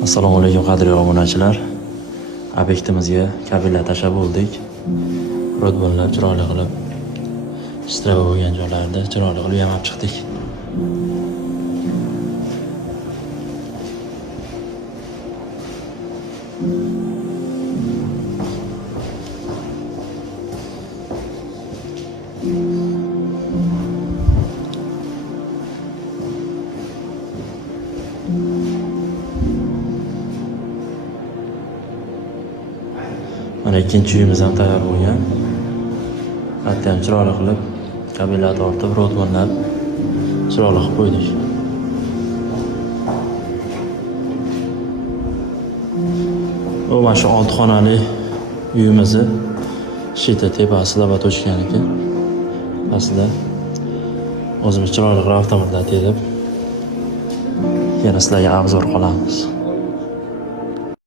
Assalomu alaykum qadrli obunachilar. Obyektimizga kabellar tashlab bo'ldik. Rodbonlar chiroyli qilib istirab bo'lgan joylarida chiroyli qilib yamab chiqdik. Mana ikkinchi uyimiz ham tayyor bo'lgan. Hatto ham chiroyli qilib kabellar tortib, rodbonlar chiroyli qilib qo'ydik. Bu mana shu 6 xonali uyimizni shita tepasida va to'shkaniki. Aslida o'zimiz chiroyli qilib avtomatlar terib yana sizlarga obzor qilamiz.